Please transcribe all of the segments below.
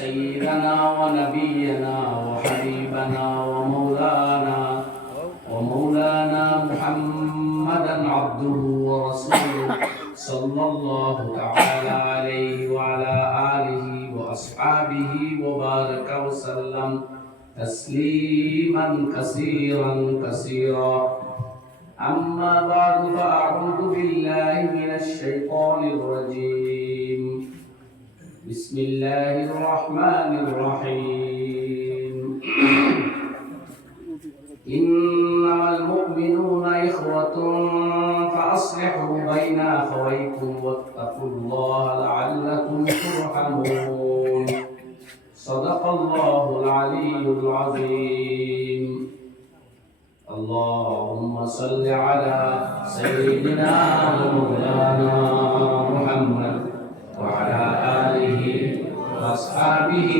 سيدنا ونبينا وحبيبنا ومولانا محمدا عبده ورسوله صلى الله تعالى عليه وعلى آله وأصحابه وبارك وسلم تسليما كثيرا كثيرا. أما بعد فأعوذ بالله من الشيطان الرجيم. بسم الله الرحمن الرحيم. إنما المؤمنون إخوة فأصلحوا بين أخويكم واتقوا الله لعلكم ترحمون. صدق الله العلي العظيم. اللهم صل على سيدنا ومولانا محمد وعلى آله وأصحابه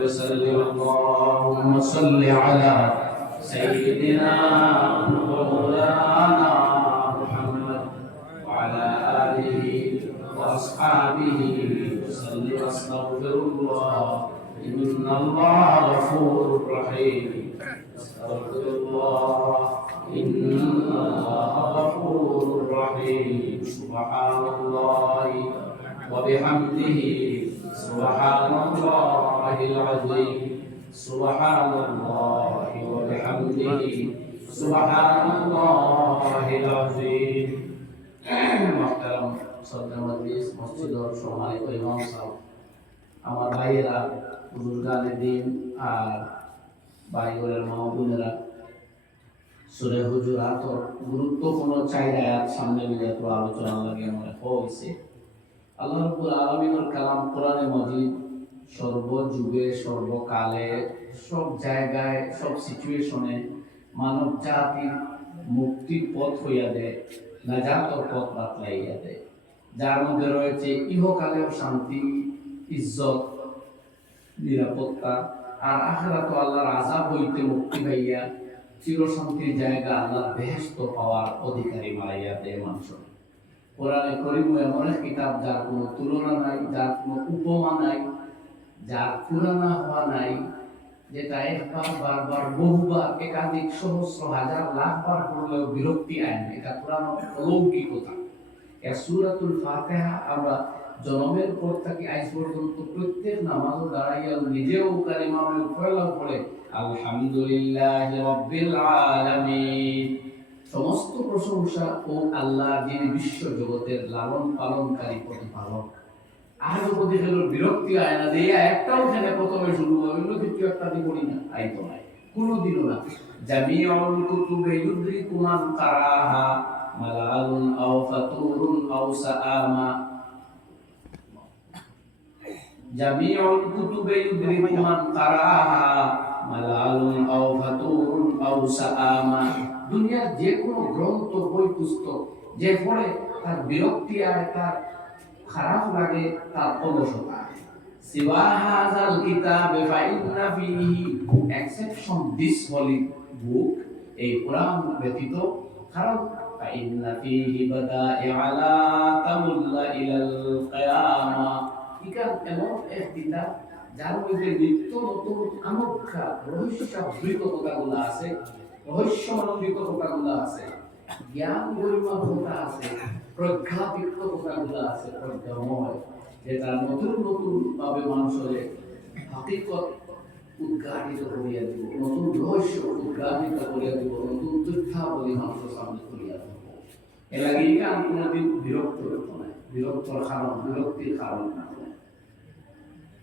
وسلم. اللهم صل على سيدنا ومولانا محمد وعلى آله وأصحابه وسلم. أستغفر الله إن الله غفور رحيم. أستغفر الله إن الله غفور رحيم. سبحان الله وبحمده سبحان الله العظيم. سبحان الله وبحمده سبحان الله العظيم. محترم সদর মজলিস মসজিদের সম্মানিত ইমাম সাহেব, আমার ভাইয়েরা, বুজুর্গানে দিন আর ভাইগরের মা বোনেরা, সূরা হুজুরাতের গুরুত্বপূর্ণ 4 আয়াত সামনে মিলে তো আলোচনা লাগে মনে হইছে। আল্লাহ রাব্বুল আলামিনের কালাম কোরআনে মাজিদ সর্বযুগে সর্বকালে সব জায়গায় সব সিচুয়েশনে মানব জাতির মুক্তির পথ হইয়া দেয়, নাজাতের পথ বাতলাইয়া দেয়, যার মধ্যে রয়েছে ইহকালেও শান্তি, ইজ্জত, নিরাপত্তা, আর আখিরাতে আল্লাহর আযাব হইতে মুক্তি পাইয়া চিরশান্তির জায়গা আল্লাহর বেহেশত পাওয়ার অধিকারী বানাইয়া দেয় মানুষকে। কোরআনে কারীম এমন এক কিতাব যার কোনো তুলনা নাই, যার কোনো উপমা নাই, যার তুলনা হওয়া নাই, যেটা একবার বারবার বহুবার একাধিক সহস্র হাজার লাখ বার পড়লেও বিরক্তি আয় না। এটা কোরআনের অলৌকিকতা। এই সূরাতুল ফাতিহা আমরা জন্মের পর থেকে আজ পর্যন্ত প্রত্যেক নামাজে দাঁড়াইয়া নিজেও কালিমা পড়ে আলহামদুলিল্লাহি রাব্বিল আলামিন। সমস্ত প্রশংসা ও আল্লাহ, যিনি বিশ্ব জগতের লালন পালনকারী প্রতিপালক। আর প্রতিফেলোর বিরক্তি আয় না, যে একটাও এখানে প্রথমে শুরু হইল, দ্বিতীয় একটা দিয়ে পড়ি না, আইতো নাই, কোনোদিনও না। জামিউল কুতুবে ইউদরিকু মান কারাহা মালালুন আও ফাতুরুন আও সাআমা। জামিউল কুতুবে ইউদরিকু মান কারাহা মালালুন আও ফাতুরুন আও সাআমা। দুনিয়ার যে কোনো গ্রন্থ, বই, পুস্তক যে পড়ে তার বিরক্তি আয়, তার খারাপ লাগে, তার অলসতা। সিওয়া হাযাল কিতাব ফাইন্না ফীহি, এক্সেপশন দিস হলি বুক, এই কোরআন ব্যতীত, কারণ ফাইন্না ফীহি বাদাইআ লা তামুল্লা ইলাল কিয়ামা। ইকান এমন এক কিতাব যার মধ্যে নিত্য নতুন অনক্ষা রহস্যাবৃত কথাগুলো আছে, রহস্যমণ্ডিত কথাগুলো আছে, জ্ঞান গরিমা কথা আছে, প্রজ্ঞাদীপ্ত কথাগুলো আছে, প্রজ্ঞাময়, যেটা নতুন নতুন ভাবে মানুষের হাকিকত উদ্ঘাটিত করিয়া দিব, নতুন রহস্য উদ্ঘাটিত করিয়া দিব, নতুন তথ্যাবলী মানুষের সামনে করিয়া দিব। এর আগে আমি কোনোদিন বিরক্ত হতো না, বিরক্তির কারণ না।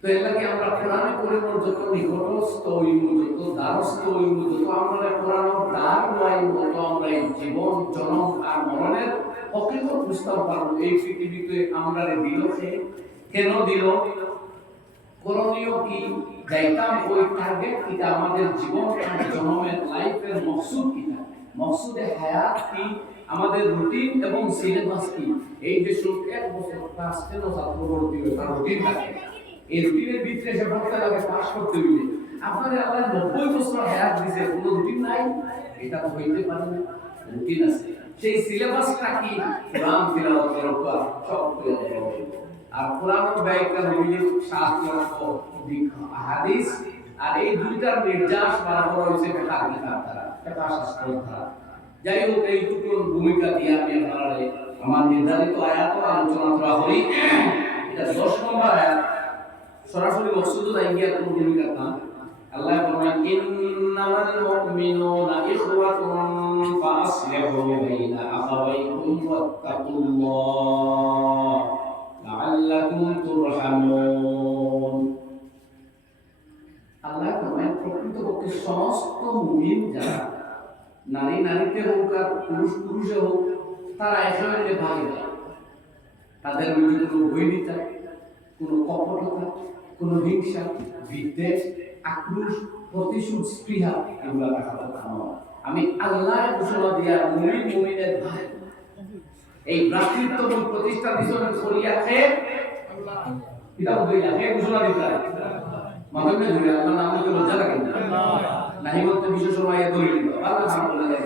তো এর লাগে আমরা কোরআনে পড়িবার যত নিকটস্থ হইব, যত দ্বারস্থ হইব, যত আমরা কোরআনের দ্বার লইব, তত আমরা এই জীবন, জনম আর মরণের হকিকত বুঝতে পারবো। এই পৃথিবীতে আমরা দিল কেন দিল, করণীয় কি, যাইতাম ওই টার্গেট কি, আমাদের জীবন, জনমের লাইফের মকসুদ কি, মকসুদে হায়াত কি, আমাদের রুটিন এবং সিলেবাস কি। এই যে শুধু 1 বছর ক্লাস 10 ছাত্র ভর্তি হয়, তার রুটিন থাকে, এই রুটিনের ভিতরে সে পড়তে লাগে, পাস করতে হইলে। আপনাদের আল্লাহ 90 বছর হায়াত দিয়েছে, কোনো রুটিন নাই, এটা তো হইতে পারে না, রুটিন আছে। সেই সিলেবাসটা কি, কোরআন তিলাওয়াত করা, সব করে দেওয়া হবে। আর কোরআন ও ব্যাখ্যা নবীর 7 লক্ষ হাদিস আর এই দুইটার নির্যাস বরাবর হয়েছে ফিকহ কিতাব দ্বারা ফিকহ শাস্ত্র দ্বারা। যাই হোক এইটুকু ভূমিকা দিয়ে আমি আমার নির্ধারিত আয়াত আলোচনা করা হই। এটা 10 নম্বর আয়াত, সরাসরি মকসুদ যাই গিয়া কোনো ভূমিকা না। আল্লাহ বলেন ইন্নামাল মুমিনুনা ইখওয়াতুন ফাসলিহু বাইনা আখাওয়াইকুম ওয়াত্তাকুল্লাহ লাআল্লাকুম তুরহামুন। আল্লাহ বলেন প্রকৃতপক্ষে সমস্ত মুমিন যারা, নারী নারীতে হোক আর পুরুষ পুরুষে হোক, তারা একেবারে ভাই ভাই। তাদের মধ্যে কোনো বৈরিতা, কোনো কপটতা, কোনো হিংসা, বিদ্বেষ, আক্রোশ, প্রতিশোধ, স্পৃহা এগুলো রাখা কথা নয়। আমি আল্লাহর ঘোষণা দিয়া মুমিন মুমিনের ভাই, এই ভ্রাতৃত্ববোধ প্রতিষ্ঠা দিছেন শরিয়াতে আল্লাহ। কিতাব বইলা হে ঘোষণা দিতা মানবে ধরে আল্লাহ নামে লজ্জা লাগে না। নাহি বলতে বিশেষ সময় ধরে নিল আল্লাহ নাম বলে যায়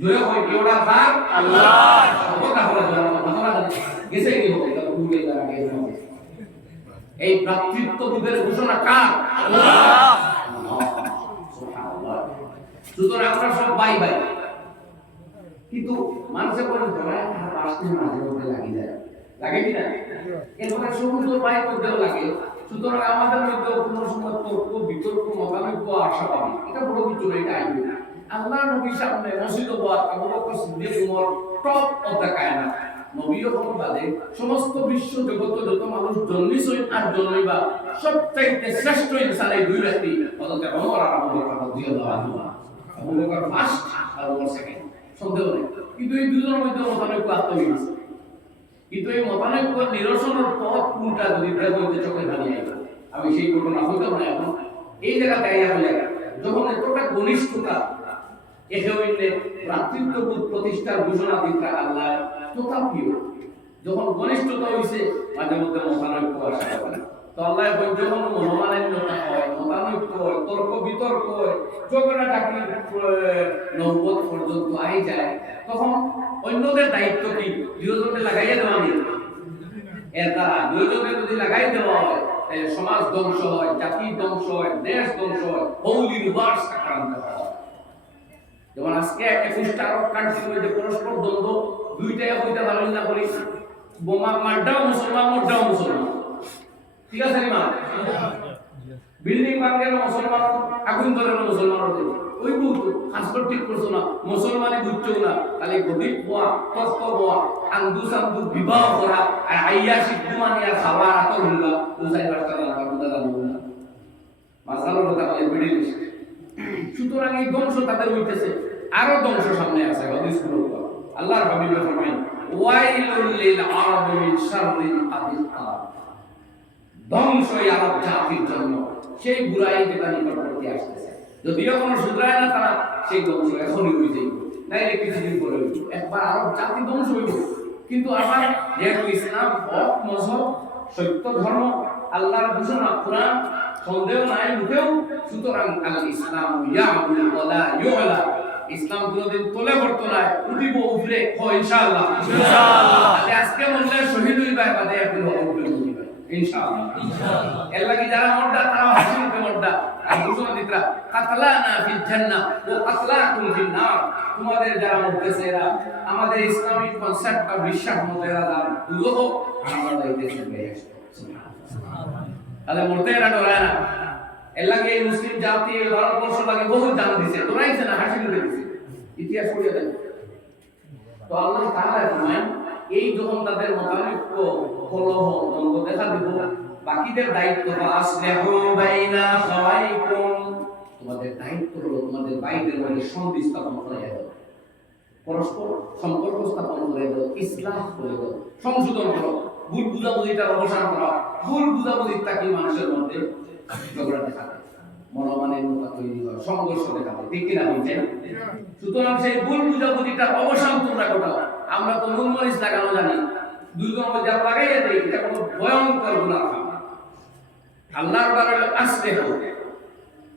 জোরে কই কেওড়া খান আল্লাহ কথা বলা যায় না গেছে কি হবে এটা ভুলে লাগে। এই ভ্রাতৃত্ববোধের ঘোষণা কার? আল্লাহ। সুবহানাল্লাহ। সুতরাং আমরা সব ভাই ভাই, কিন্তু মানুষের পরে ধরায় আসতে মাঝে মধ্যে লাগি যায়, লাগে কি না? এরপরে সমুদ্র ভাইয়ের মধ্যেও লাগে। সুতরাং আমাদের মধ্যে কোনো সময় তর্ক বিতর্ক মতানৈক্য আশা পাবি, এটা বড় কিছু নেই। এটা আইন আল্লাহ নবীর সামনে মসজিদ Abu Bakr Siddiq Umar top of the কায়নাত। নবীর কথা বাদে সমস্ত বিশ্ব জগত যত মানুষ জন্মিছই আর জন্মিবা সবচাইতে শ্রেষ্ঠ ইনসান এই দুই ব্যক্তি, হযরত ওমর আর আবু বকর রাদিয়াল্লাহু আনহু। আবু বকর ফার্স্ট আর ওমর সেকেন্ড, সন্দেহ নেই। কিন্তু এই দুজনের মধ্যে মতানৈক্য আত্মবিশ্বাস, কিন্তু এই মতানৈক্য নিরসনের পথ কোনটা যদি বলতে চোখে দাঁড়িয়ে আমি সেই ঘটনা হইতাম না। এখন এই জায়গাতে যখন এতটা ঘনিষ্ঠতা এখানে ভ্রাতৃত্ববোধ প্রতিষ্ঠার ঘোষণা দিতে আল্লাহ তথাপিও যখন ঘনিষ্ঠতা হইছে মাঝে মধ্যে মতানৈক্য আসা হবে। তো আল্লাহ যখন মনোমালিন্যতা হয়, মতানৈক্য হয়, তর্ক বিতর্ক হয়, ঝগড়াটাকি নৌবত পর্যন্ত আই যায়, তখন অন্যদের দায়িত্ব কি? দুজনকে লাগাইয়া দেওয়া নেই। এর দ্বারা দুজনকে যদি লাগাই দেওয়া হয় সমাজ ধ্বংস হয়, জাতি ধ্বংস হয়, দেশ ধ্বংস হয়, হোল ইউনিভার্স আক্রান্ত হয়। যেমন আজকে 21টা আরব কান্ট্রির মধ্যে পরস্পর দ্বন্দ্ব, দুইটাই হইতে পারেন না করি বোমা মারটাও মুসলমান, মোরটাও মুসলমান, ঠিক আছে নি মা? বিল্ডিং ভাঙে মুসলমান, আগুন ধরে মুসলমান, ওই বুঝতো হাসপাতাল ঠিক করছো না, মুসলমানই বুঝছো না, খালি গদিক বোয়া তস্ত বোয়া আন্দু সান্দু বিবাহ করা আর আইয়া শিক্ষুমানি আর খাবার আতর হইলা উসাই বার্তা লাগা বুঝা জানবো না মাসালোর কথা বলে বেড়ে গেছে। সুতরাং এই ধ্বংস তাদের হইতেছে, আরো ধ্বংস সামনে আছে। হাদিসগুলো আল্লাহর হাবিব ফরমায় ওয়াইলুল লিল আরবি মিন শাররিল আদিকা, ধ্বংস এই আরব জাতির জন্য সেই বুড়াই যেটা নিকটবর্তী আসতেছে। যদিও কোনো শুধরায় না, তারা সেই ধ্বংস এখনই হয়ে যাইব, নাইলে কিছুদিন পরে হইব। একবার আরব জাতি ধ্বংস হইব, কিন্তু আবার যেহেতু ইসলাম হক মযহব সত্য ধর্ম, আল্লাহর ঘোষণা কোরআন, সন্দেহ নাই মুখেও। সুতরাং আল ইসলাম ইয়াবুল ওয়ালা ইউলা, ইসলাম কোনদিন তোলে পড়তো না, উঠিব উপরে হয় ইনশাআল্লাহ। ইনশাআল্লাহ আজকে বললে শহীদ হইবা বাদে আপনি উপরে উঠিবা ইনশাআল্লাহ। ইনশাআল্লাহ এর লাগি যারা মরদা তারা হাসি মুখে মরদা আর ঘোষণা দিতরা কাতলানা ফিল জান্নাহ ওয়া কাতলাকুম ফিন নার, তোমাদের যারা মরতেছে এরা আমাদের ইসলামিক কনসেপ্ট আর বিশ্বাস মতে এরা দুঃখ আমরা যাইতেছে বেহেশত। সুবহানাল্লাহ তাহলে মরতে এরা ডরায় না। এর লাগে এই মুসলিম জাতি ভারতবর্ষ লাগে বহু জান দিছে, ডরাইছে না, হাসি মুখে দিছে, ইতিহাস পড়িয়ে দেন। তো আল্লাহ তাআলা ফরমান এই যখন তাদের মতানৈক্য কলহ দ্বন্দ্ব দেখা দিব, বাকিদের দায়িত্ব আসলিহু বাইনা খাওয়াইকুম, তোমাদের দায়িত্ব হলো তোমাদের ভাইদের মধ্যে সন্ধি স্থাপন করে দাও, পরস্পর সম্পর্ক স্থাপন করে দাও, ইসলাহ করে দাও, সংশোধন করো, ভুল বুঝাবুঝিটার অবসান করো। ভুল বুঝাবুঝিটা কি মানুষের মধ্যে ঝগড়া দেখা দেয়, মনোমালিন্যতা তৈরি হয়, সংঘর্ষ দেখা দেয়, ঠিক কিনা বলছেন? সুতরাং সেই ভুল বুঝাবুঝিটার অবসান তোমরা ঘটাও। আমরা তো নুন মরিচ লাগানো জানি, দুইজনের মধ্যে লাগাইয়া দেই, এটা কোনো ভয়ঙ্কর গুনাহ। আল্লাহর বারে আসতে হবে,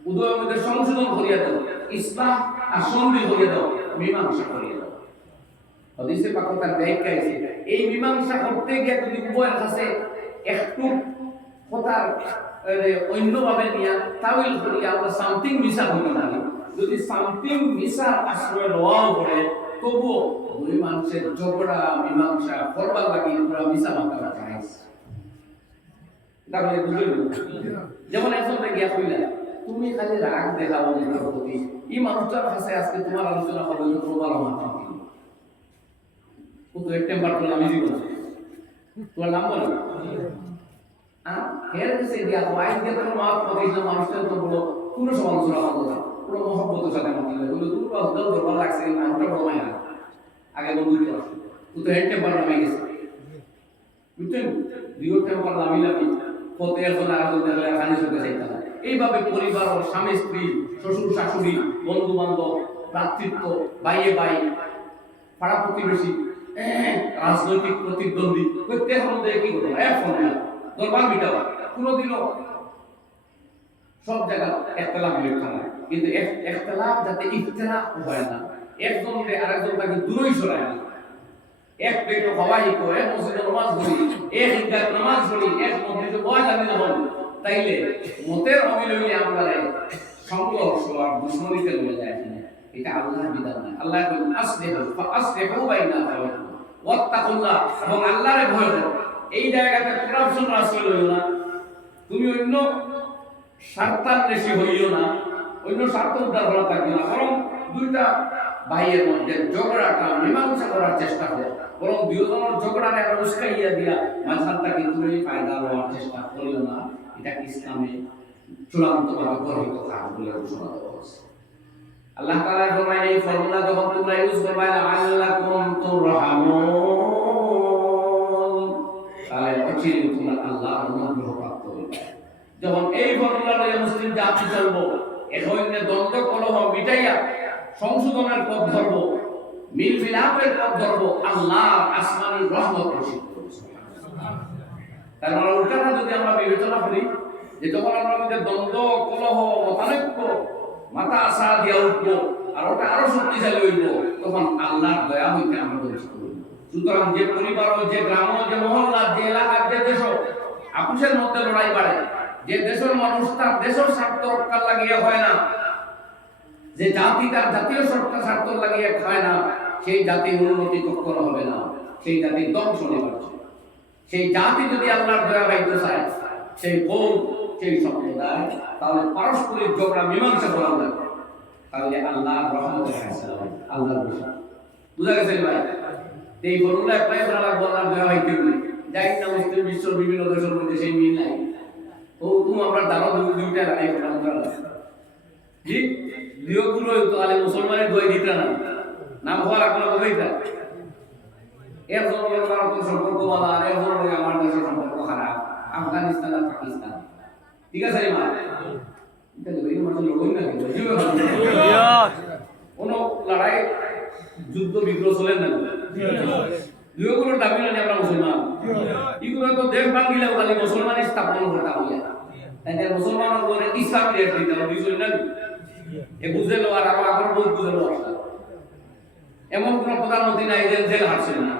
উদয়ের মধ্যে সংশোধন করিয়া দাও, ইসলাহ আর সন্ধি করিয়া দাও, মীমাংসা করিয়া দাও। হাদিসে পাক তার ব্যাখ্যা আছে এই মীমাংসা করতে গিয়ে যদি উভয়ের কাছে একটু কথার অন্যভাবে নিয়া তাওইল করি আমরা সামথিং মিশা হইল না, যদি সামথিং মিশা আশ্রয় লওয়াও পড়ে তবুও দুই মানুষের ঝগড়া মীমাংসা করবার লাগে পুরা মিশা মাথা রাখাই তাহলে বুঝলেন। যেমন একজনকে গিয়া কইলা তুমি খালি রাগ দেখাবো নিজের প্রতি, এই মানুষটার কাছে আজকে তোমার আলোচনা হবে তোমার মাথা তো এক টেম্পার তো আমি দিব তোমার নাম বলো এর কাছে দিয়া ওয়াইজ দিয়ে তোমার মাথা প্রতি মানুষটা তো বলো কোনো সমালোচনা করবো না, পুরো মহব্বতের সাথে মাথা বলো তুমি দল দরবার লাগছে মানুষটা বড় মায়া আগে বন্ধুত্ব আছে তো হেড টেম্পার নামে গেছে বুঝছেন, দুই টেম্পার নামি লাগি কত একজন আরেকজন দেখলে খানি চোখে চাইতাম। এইভাবে পরিবার ও স্বামী স্ত্রী শ্বশুর শাশুড়ি বন্ধু বান্ধব ভ্রাতৃত্ব ভাইয়ে ভাই পাড়া প্রতিবেশী রাজনৈতিক প্রতিদ্বন্দ্বী প্রত্যেক মধ্যে কি করবো এক ফর্মুলা দরবার মিটাও কোনোদিনও সব জায়গা একতলাফ মিটবে না, কিন্তু একতলাফ যাতে ইখতিলাফ হয় না, একজনকে আরেকজন তাকে দূরই সরায় না, এক পেটো হওয়াই কো এক মসজিদে নামাজ পড়ি এক ঈদগাহ নামাজ পড়ি এক মসজিদে ওয়াজ আদি হন তাইলে মতের অমিল হইলে আমরা সংঘর্ষ আর দুশমনিতে হয়ে যায় না, এটা আল্লাহর বিধান না। আল্লাহ বলেন আসলিহু বাইনাহুম ওয়াত্তাকুল্লাহ, এবং আল্লাহরে ভয় করো। এই জায়গাতে করাপশন রাসূল হইও না, তুমি অন্য স্বার্থান্বেষী হইও না, অন্য স্বার্থ উদ্ধার করা থাকবে না, বরং দুইটা ভাইয়ের মধ্যে ঝগড়াটা মীমাংসা করার চেষ্টা করো, বরং দুজনের ঝগড়ারে আরো উস্কাইয়া দিয়া মাঝখানটাকে তুমি ফায়দা লওয়ার চেষ্টা করিও না। এটা ইসলামে চূড়ান্তভাবে গর্হিত কাজ বলে ঘোষণা দেওয়া হয়েছে। আল্লাহ তাআলা ফরমায় এই ফর্মুলা যখন তোমরা ইউজ করবে আল্লাকুম তুরহামুন, তাহলে অচিরে তোমরা আল্লাহর অনুগ্রহ প্রাপ্ত হইবে। যখন এই ফর্মুলা লইয়া মুসলিম জাতি চলবো, এখন দ্বন্দ্ব কলহ মিটাইয়া সংশোধনের পথ ধরবো, মিল মিলাপের পথ ধরবো, আল্লাহ আসমানি রহমত বর্ষিত করবে। তার মানে উল্টাটা যদি আমরা বিবেচনা করি যে যখন আমরা মধ্যে দ্বন্দ্ব কলহ মতানৈক্য মাথা আসা দিয়া উঠবো আর ওটা আরো শক্তিশালী হইব, তখন আল্লাহর দয়া হইতে আমরা বঞ্চিত হইব। সুতরাং যে পরিবার যে গ্রাম যে মহল্লা যে এলাকার যে দেশ আপুসের মধ্যে লড়াই বাড়ে, যে দেশের মানুষ তার দেশের স্বার্থ রক্ষার লাগিয়ে হয় না, যে জাতি তার জাতীয় স্বার্থ লাগিয়ে খায় না, সেই জাতির উন্নতি কখনো হবে না, সেই জাতির ধ্বংস নিবার্য। সেই জাতি যদি আল্লাহর দয়া পাইতে চায়, সেই কৌম সেই সম্প্রদায়, তাহলে পারস্পরিক ঝগড়া মীমাংসা করা লাগবে, তাহলে আল্লাহর রহমতের ফয়সালা হবে, আল্লাহর বিষয় বুঝা গেছে ভাই। এই ফর্মুলা অ্যাপ্লাই করা লাগবে আল্লাহর দয়া হইতে হলে। যাই না মুসলিম বিশ্বের বিভিন্ন দেশের মধ্যে সেই মিল নাই, ও তুমি আমরা দাঁড়ো দুইটা লড়াই করা জি দিওগুলো তো আলে মুসলমানের দোয়াই দিতে না নাম হওয়ার কোনো বইতা এর জন্য ভারতের সম্পর্ক ভালো আর এর জন্য আমার দেশের সম্পর্ক খারাপ, আফগানিস্তান আর পাকিস্তান, ঠিক আছে মা এটা লড়াই মানে লড়াই না কোনো লড়াই যুদ্ধ বিগ্রহ চলেন না দিওগুলোর দাবি না আমরা মুসলমান, এগুলো তো দেশ ভাঙিলে খালি মুসলমানই স্থাপন করতে হবে, তাই মুসলমানের উপরে ইসলাম দেশ দিতে হবে বুঝলেন না, এ বুঝে লো আর আরো বহুত বুঝে লো। এমন কোন প্রধানমন্ত্রী নাই যে জেল হারছেন না,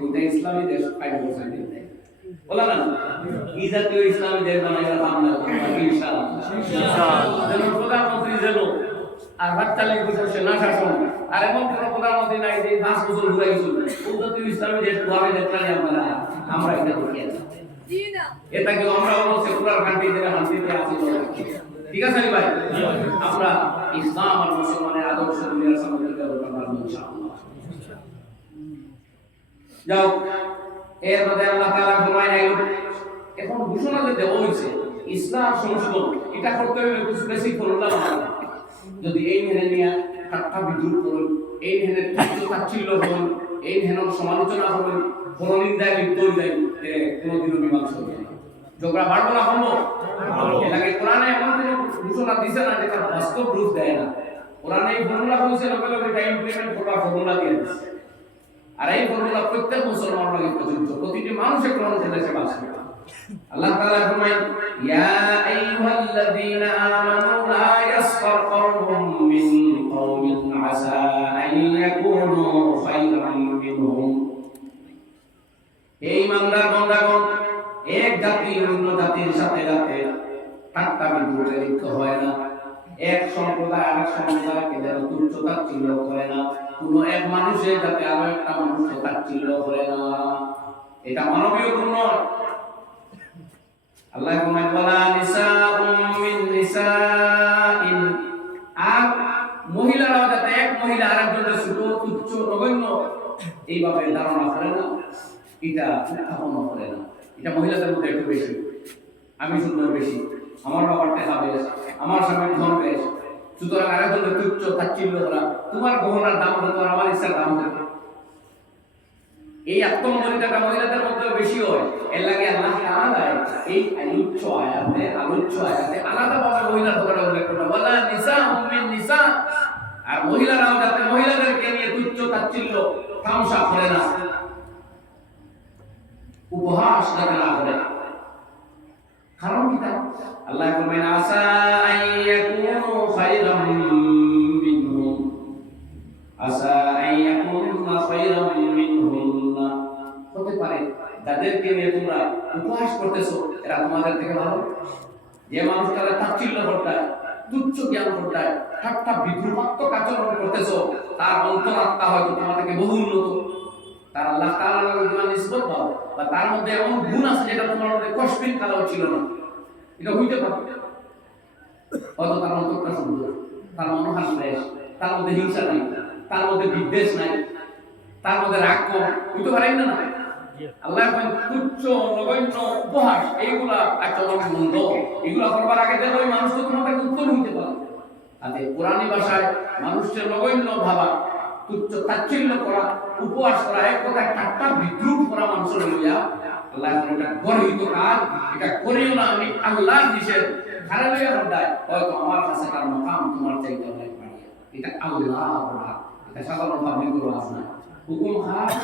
ওইটা ইসলামী দেশ 5% দেয় বলা না, এই জাতীয় ইসলামী দেশ বানাইবার ভাবনা ইনশাআল্লাহ যেন প্রধানমন্ত্রী যেন আর ৪৫ বছর সেনা শাসন, আর এমন কোন প্রধানমন্ত্রী নাই যে ৫ বছর ঘুরে গেছিল, ওই জাতীয় ইসলামী দেশ ভাবে দেখলেন আপনারা, আমরা এটা দেখি না, এটাকে আমরা হলো সেকুলার কান্ট্রি যেটা শান্তিতে আছি, ঠিক আছে ভাই। আমরা ইসলাম আর মুসলমানের আদর্শ দুনিয়ার সামনে তুলে ধরব ইনশাআল্লাহ। যাও এর মধ্যে আল্লাহ তাআলা ফরমায় এখন ঘোষণা যে দেওয়া হয়েছে ইসলাম সংশোধন, এটা করতে হলে কিছু বেসিক ফর্মুলা মানা, যদি এই মেনে নিয়ে ঠাট্টা বিদ্রুপ করুন, এই মেনে তাচ্ছিল্য করুন, এই মেনে সমালোচনা করুন, পরনিন্দায় লিপ্ত হয়ে যায়, কোনোদিনও মীমাংসা হবে না, ঝগড়া বাড়বো না কমবো। এর আগে কোরআনে এমন কোনো ঘোষণা দিছে না যেটা বাস্তব রূপ দেয় না, কোরআনে এই ফর্মুলা বলছে লগে লগে এটা ইমপ্লিমেন্ট করার ফর্মুলা দিয়ে দিচ্ছে, আর এই ফর্মুলা প্রত্যেক মুসলমান লাগে প্রযোজ্য, প্রতিটি মানুষের গ্রহণ করলে সে বাঁচবে। আল্লাহ তাআলা ফরমায় ইয়া আইয়ুহাল্লাযীনা আমানু লা ইয়াসফার কওমুম মিন কওমিন আসা আন ইয়াকুনু খায়রান অন্য জাতির সাথে যাতে ঠাট্টা বিদ্রুপে লিপ্ত হয় না, এক সম্প্রদায় আরেক সম্প্রদায়কে যেন তুচ্ছ তাচ্ছিল্য করে না, কোনো এক মানুষের যাতে আরো একটা মানুষকে তাচ্ছিল্য করে না, এটা মানবীয় গুণ নয়। আল্লাহ ফরমায় ওয়ালা নিসাউম মিন নিসাইন, আর মহিলারাও যাতে এক মহিলা আরেকজনের ছোট তুচ্ছ নগণ্য এইভাবে ধারণা করে না, এটা উত্থাপন করে না। এটা মহিলাদের মধ্যে একটু বেশি, আমি সুন্দর বেশি, আমার বাবার টাকা বেশ, আমার স্বামীর ধন বেশ, সুতরাং আরেকজনের তুচ্ছ তাচ্ছিল্য করা, তোমার গহনার দাম হতো আমার ইচ্ছার দাম হতো, এই আত্মমর্যাদাটা মহিলাদের মধ্যে বেশি হয়। এর লাগে আল্লাহ তাআলা এই আলোচ্য আয়াতে আলাদাভাবে মহিলার কথাটা উল্লেখ করেন, ওয়ালা নিসাউম মিন নিসা, আর মহিলারাও যাতে মহিলাদেরকে নিয়ে তুচ্ছ তাচ্ছিল্য তামাশা করে না, উপহাস যাতে না করে। কারণ কি? আল্লাহ ফরমায় আসা আইয়াকুনু খায়রাম মিনহুম, আসা আইয়াকুনু খায়রাম মিনহুন্না, হতে পারে যাদেরকে নিয়ে তোমরা উপহাস করতেছো এরা তোমাদের থেকে ভালো। যে মানুষ তারা তাচ্ছিল্য করতে, তুচ্ছ জ্ঞান করতে, ঠাট্টা বিদ্রুপাত্মক আচরণ করতেছো, তার অন্তরাত্মা হয়তো তোমার থেকে বহু উন্নত, তার আল্লাহ তাআলার গুণ নিসবত দাও, বা তার মধ্যে এমন গুণ আছে যেটা তোমার মধ্যে কষ্টিন কালাও ছিল না, এটা হইতে পারে। হয়তো তার অন্তরটা সুন্দর, তার মনোহার ফ্রেশ, তার মধ্যে হিংসা নাই, তার মধ্যে বিদ্বেষ নাই, তার মধ্যে রাগ কম, হইতে পারেন না। আল্লাহ তুচ্ছ নগণ্য উপহাস এইগুলা আচরণ মন্দ, এগুলা করবার আগে দেখো ওই মানুষ তো তোমার কাছে উত্তর হইতে পারে। তাতে কোরআনী ভাষায় মানুষের নগণ্য ভাবা, তুচ্ছ তাচ্ছিল্য করা, উপহাস করা, এক কথায় ঠাট্টা বিদ্রুপ করা মানুষের লইয়া আল্লাহ এটা গর্হিত কাজ, এটা করিও না, আমি আল্লাহর নিষেধ খারাপ লইয়া হদায়, হয়তো আমার কাছে তার মাকাম তোমার চাইতে অনেক বাড়িয়া, এটা আল্লাহ বলা, এটা সাধারণ ভাবে করা আছে না, হুকুম খাস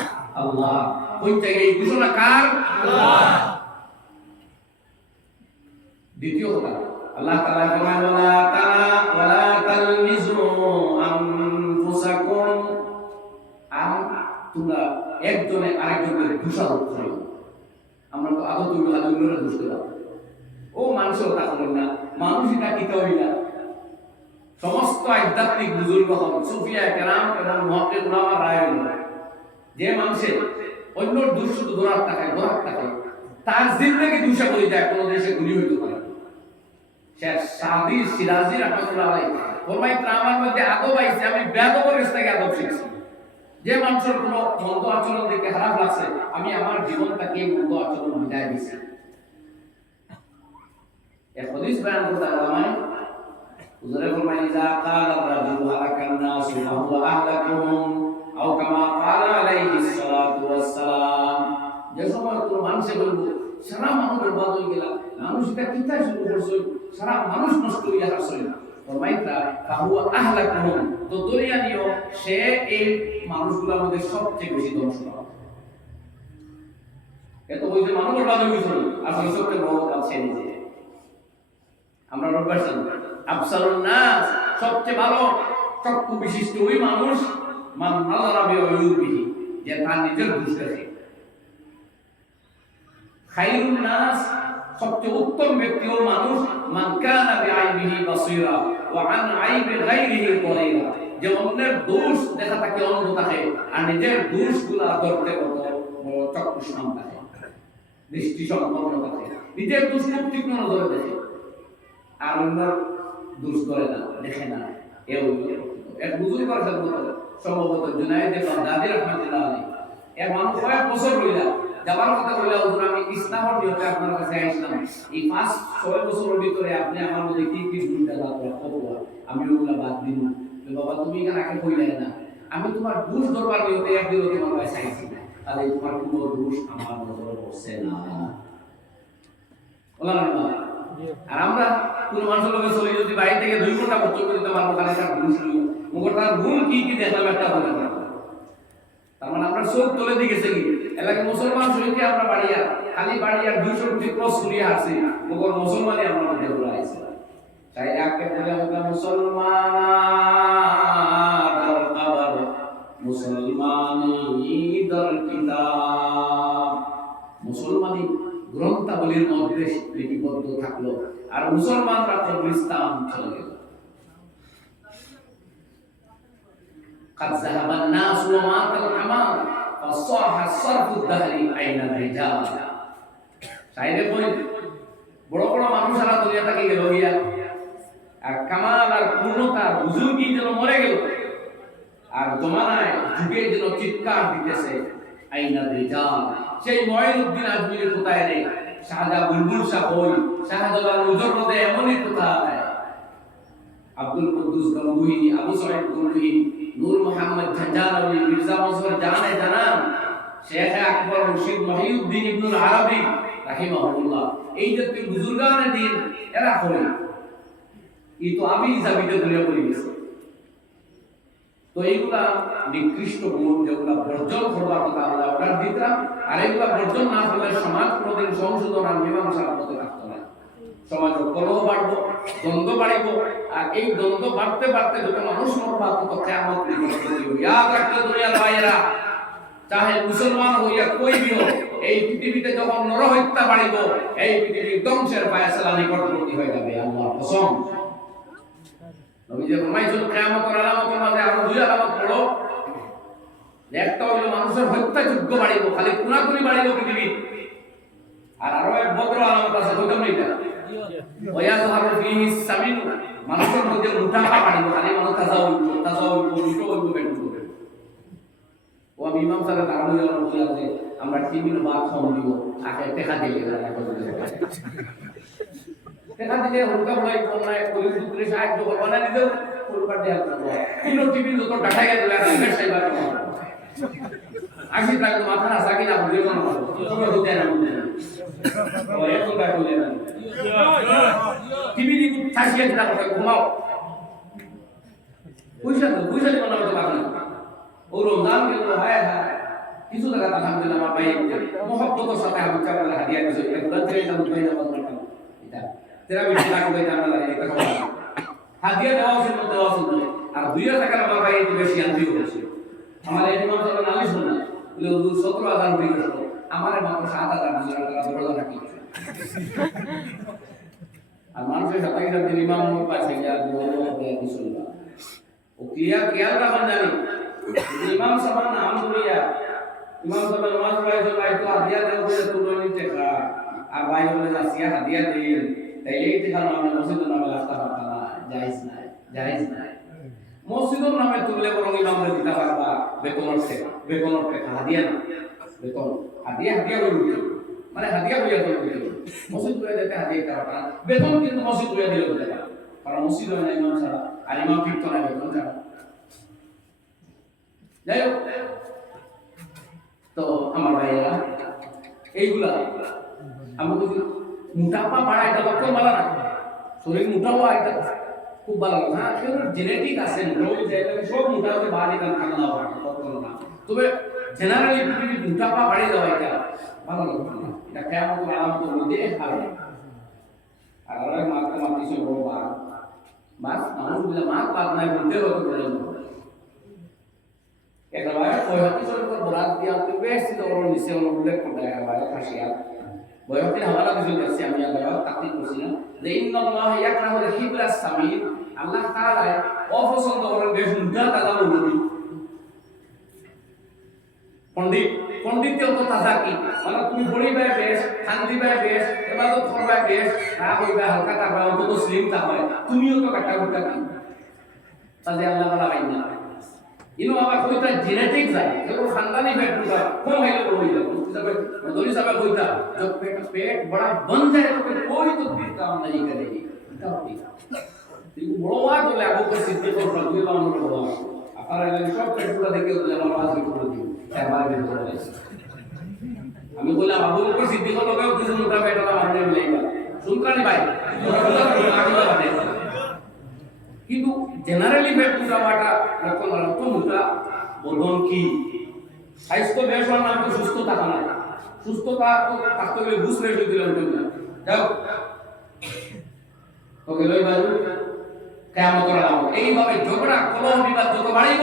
আল্লাহ, কোন জায়গায় এই ঘোষণা কার? আল্লাহ। দ্বিতীয় কথা আল্লাহ তাআলা ফরমান ওয়ালা তালমিজু আনফুসাকুম, আর তোমরা একজনে আরেকজনের দোষারোপ করো। আমরা তো আদৌ তুমি আদৌরে দোষ দিলাম, ও মানুষের কথা বলেন না, মানুষটা কি তৈরি না। সমস্ত আধ্যাত্মিক বুজুর্গ হন, সুফিয়া কেরাম এবং মুহাক্কিক উলামা রায় হল, যে মানুষের অন্যর দোষ শুধু ধরার টাকায় তার জিন্দেগি দোষে বলে যায়, কোনো দেশে গুলি হইতে পারে। শেখ সাদি সিরাজি রাহমাতুল্লাহ আলাইহি ফরমাইত, আমার মধ্যে আদব আইছে, আমি বেয়াদবের কাছ থেকে আদব শিখছি। যে মানুষের কোনো মন্দ আচরণ দেখে খারাপ লাগছে, আমি আমার জীবনটাকে মন্দ আচরণ বিদায় দিছি। এক হাদিস বয়ান করতে আলামায় হুজুরে ফরমায়, ইজা ক্বালা রাজুলু হালাকান নাসু ফাহুয়া আহলাকুহুম, আও কামা ক্বালা আলাইহিস সালাতু ওয়াস সালাম। যে সময় কোনো মানুষে বলবো সারা মানুষ বরবাদ হয়ে গেল, মানুষ এটা কিতা শুরু করছে, সারা মানুষ নষ্ট হইয়া আসছে, ফরমাইতা ফাহুয়া আহলাকুহুম, তো দরিয়া নিও সে এই মানুষগুলোর মধ্যে সবচেয়ে বেশি ধ্বংস হবে। এত ওই যে মানুষ বরবাদ হয়ে গেছিল, আসলে সবচেয়ে বড় কাজ সে নিজে। আমরা রব্বার আফসালুন নাস, সবচেয়ে ভালো চক্ষু বিশিষ্ট ওই মানুষ মান নাযারা বিউবিহি, যে তার নিজের দোষ দেখে। খায়রুন নাস, সবচেয়ে উত্তম ব্যক্তি ও মানুষ মান কানা বিআইবিহি বাসীরা ওয়া আন আইবি গায়রিহি দারিরা, যে অন্যের দোষ দেখা থাকে অন্ধ থাকে, আর নিজের দোষগুলা ধরতে কত বড় চক্ষু সম্পন্ন থাকে, দৃষ্টি সম্পন্ন থাকে, নিজের দোষ খুব তীক্ষ্ণ নজরে দেখে, আর অন্যের দোষ করে না, দেখে না। এক বুজুর্গ সম্ভবত জুনায়েদ বাগদাদী রাহমাতুল্লাহ আলাইহি, এক মানুষ কয়েক বছর রইলা যাবার কথা কইলা, হুজুর আমি ইসলামের নিয়তে আপনার কাছে আইছিলাম, এই 5-6 বছরের ভিতরে আপনি আমার মধ্যে কি কি ভুল দেখা কতবা আমি ওগুলা বাদ দিন না। তো বাবা তুমি এখানে আগে কইলাই না, আমি তোমার দোষ ধরবার নিয়তে একদিন তোমার কাছে আইছি, তাহলে তোমার কোনো দোষ আমার নজরে পড়ছে না। বলা না। আর আমরা কোন মানুষের লোকে চলে যদি বাড়ি থেকে 2 ঘন্টা বক্তব্য দিতে পারবো, তাহলে তার ভুল ছিল মুখর, তার ভুল কি কি দেখলাম একটা বলে না। তার মানে আমরা চোখ তুলে দিয়ে গেছে কি এলাকায় মুসলমান শরীরকে আমরা বাড়িয়া খালি বাড়িয়ার 200 কোটি ক্রস করিয়ে আসি, মুখর মুসলমানই আমরা মধ্যে ঘুরে আইছে। তাই আজকে বলে আমরা মুসলমান দর কবর, মুসলমানি দর কিতাব, মুসলমানি গ্রন্থাবলীর মধ্যে লিপিবদ্ধ থাকলো, আর মুসলমানরা কবরস্থান চলে গেল। قد ذهب الناس ومات الحمام فصاح صرف الدهر أين الرجال। শাইরে কই বড় বড় মানুষরা দুনিয়া থেকে গেল গিয়া, আর কামাল আর পূর্ণতা বুজুর্গি যেন মরে গেল, আর জমানায় যুগে যেন চিৎকার দিতেছে আইনা রিজাল। সেই মঈনুদ্দিন আজমিরি কোথায় রে, শাহজাহান বুলবুল শাহ কই, শাহজালাল মুজররদে এমনই কোথায়, আব্দুল কুদ্দুস গঙ্গুহি, আবু সাঈদ গঙ্গুহি, নূর মোহাম্মদ ঝঞ্ঝারবি, মির্জা মনসুর জানে জানান, শেখ আকবর রশিদ মহিউদ্দিন ইবনুল আরবি রাহিমাহুল্লাহ, এই জাতীয় বুজুর্গানে দিন এরা কই, এই তো আমি জাবিতে দুনিয়া করে গেছে। তো এইগুলা নিকৃষ্ট গুণ যেগুলা বর্জন করবার কথা আমরা অর্ডার দিতাম, আর এগুলা বর্জন না করলে সমাজ কোনোদিন সংশোধন আর মীমাংসার পথে থাকতো না। সমাজের কলহ বাড়বো, দ্বন্দ্ব বাড়িব, আর এই দ্বন্দ্ব বাড়তে বাড়তে যত মানুষ মরবা তত কিয়ামত ইয়াদ রাখলে দুনিয়ার ভাইয়েরা, চাহে মুসলমান হইয়া কই বিও, এই পৃথিবীতে যখন নরহত্যা বাড়িব, এই পৃথিবীর ধ্বংসের ফায়সালা নিকটবর্তী হয়ে যাবে। আল্লাহর কসম। নবীজি ফরমাইছেন কিয়ামতের আলামতের মাঝে আরো দুই আলামত পড়ো, একটা হলো মানুষের হত্যাযোগ্য বাড়িব, খালি কুনাকুনি বাড়িব পৃথিবী, আর আরো এক বড় আলামত আছে, কইতাম না এটা, ওয়ায়াযহারু ফীহি সামিন, মানুষের মধ্যে মুঠাপা বাড়িব, খালি মানুষ তাজাউল উল্টো উল্টো বেট করবে। ও আমি ইমাম সাহেব দাঁড়ানো বলে আছে আমরা টিভির ভাত কম দিব, আগে টাকা দিলে টাকা দিলে উল্টা বলাই কোনায় পুলিশ পুলিশ সাহায্য করবে না, নিজেও পরিবার দেয়া করবে, কিন্তু টিভি যত ডাটা গেছে আমি সাইবার আসি লাগতো মাথা না সাকি না বুঝে কোন তোমরা হতে না বুঝে ও এত কাজ বলে না টিভি দি ছাসিয়ে না কথা ঘুমাও পয়সা দিবা না তো পাবো না। ও রমজান গেল, হায় হায় কিছু টাকা আলহামদুলিল্লাহ আমার ভাই মোহাব্বতের সাথে আমি চাওয়ালা হাদিয়া দিছো, এটা গুলা ছেড়ে দাও ভাই নামাজ পড়তাম, এটা তেরা বেশি টাকা ভাই জানা লাগে এটা কথা হাদিয়া দেওয়া উচিত, আর 2000 টাকা আমার ভাই একটু বেশি আনতে হয়েছে। আমার এই ইমাম সাহেব নালিশ হল না, বলে হুজুর 17,000 হয়ে গেল, আমার মাত্র 7,000 টাকা বড় রাখি। আর মানুষের সাথে সাথে ইমাম পাশে যা বড় হয়ে গেছিল, ও ক্লিয়ার রাখুন জানি ইমাম সাহেব নাম ধরিয়া ইমাম সাহেব নামাজ পড়াইছো, ভাই তো হাদিয়া দেও বলে তুলো নিতে কা, আর ভাই বলে আসিয়া হাদিয়া দেন, তাইলে এই টাকা নামে মসজিদের নামে রাস্তা পাতা না, জায়েজ নাই। মসজিদের নামে তুললে বরং ইমামরে দিতে পারবা বেতনের টাকা হাদিয়া না, বেতন হাদিয়া হইল, মানে হাদিয়া হইয়া তো মসজিদ করে দিতে হাদিয়া করা পারা, বেতন কিন্তু মসজিদ করে দিলে হতে পারে, কারণ মসজিদ হয় না ইমাম ছাড়া, আর ইমাম ফিরত না বেতন ছাড়া। যাই হোক, তো আমার ভাইয়েরা এইগুলা আমাকে মোটাপা বাড়ায়, এটা লক্ষ্য ভালো না, শরীর মোটা হওয়া এটা খুব ভালো না, সেগুলো জেনেটিক আছে, সব মোটা হতে বাড়ি কান থাকা না, তবে জেনারেলি পৃথিবীর মোটাপা বাড়িয়ে দেওয়া এটা ভালো লক্ষ্য না, এটা কেমন আলামতের মধ্যে ভালো। আর ওরা মাত্র বড় বাস মানুষ বলে বাদ নাই বলতে হতে পারে। একটা ভাই ওই হাদিসের উপর বরাত দিয়া তো বেশ দৌড় নিচে উল্লেখ করে একটা ভাই ফাঁসিয়া বয়সের হাওয়ালা দিতে যাচ্ছে, আমি আল্লাহ তাকদির করছি না যে ইন্নাল্লাহ ইয়াকরাহুল হিবরাস সামিন, আল্লাহ তাআলা অপছন্দ করেন বেশ মুদ্রা তাজা বলি পণ্ডিত তো তাজা কি, মানে তুমি পড়িবে বেশ, খান্দিবে বেশ, ইবাদত করবে বেশ, না হইবে হালকা থাকবে, অন্তত স্লিম থাকবে, তুমিও তো কাটা কুটা কি তাহলে আল্লাহ বলা হয় না। ইনো আবার কইতা জেনেটিক যায়, যেগুলো খানদানি পেট পুরা কম হইলে হই যায়, তবে দলি সাহেব কইতা जब पेट बड़ा बन जाए तो कोई तो भी काम नहीं करेगी, এটা ঠিক ঠিক বড় ওয়াজ হলে আবু বকর সিদ্দিক রাদিয়াল্লাহু আনহু বলা আপনারা এই সব পেট পুরা দেখে আমার ওয়াজ করে দিই একবার বের করে দিয়েছি। আমি বললাম আবু বকর সিদ্দিক লোকেও কিছু মোটা পেট ওরা মানে মিলাইবা শুনকানি ভাই, কিন্তু জেনারেলি পেট পুরা বাটা লক্ষণ তো মোটা বলন কি স্বাস্থ্য বেশ হওয়ার নাম তো সুস্থ থাকা না, সুস্থতা তো থাকতে গেলে বুঝ বেশ হয়ে দিলাম তুমি যাও তো গেলই বাজু কিয়ামতের আলামত। এইভাবে ঝগড়া কলহ বিবাদ যত বাড়িব,